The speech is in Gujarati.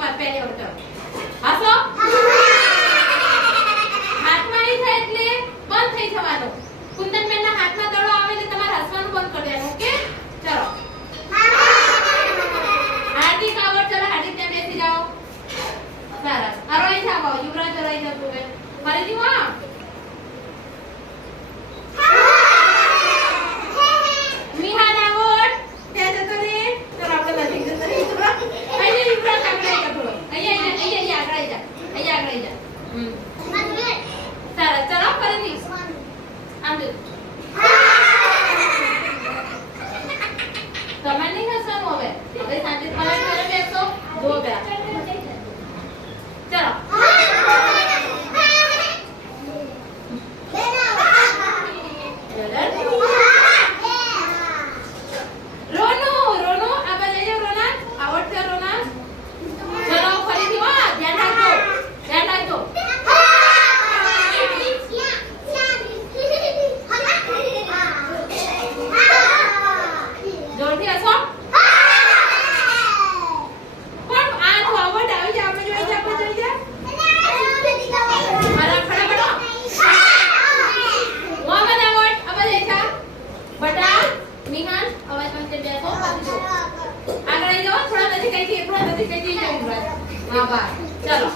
પર પહેલે ઉઠો હસો? હાથમાં નહીં થાય એટલે બંધ થઈ જવાનું. કુંદન બેનના હાથમાં દડો આવે એટલે તમારે હસવાનું બંધ કરી દેવાનું, ઓકે? ચલો. હાર્દિક આવડ, ચલો હાર્દિક ત્યાં બેસી જાઓ. સરસ અરોઈ જાવ યુવરાજ અરોઈ જાવ તું ફરીથી, હા? તમારે નહીં હસવાનું હવે. હવે સાથે તમારે ઘરે બેસો જો બેટા હા? બા ચાલો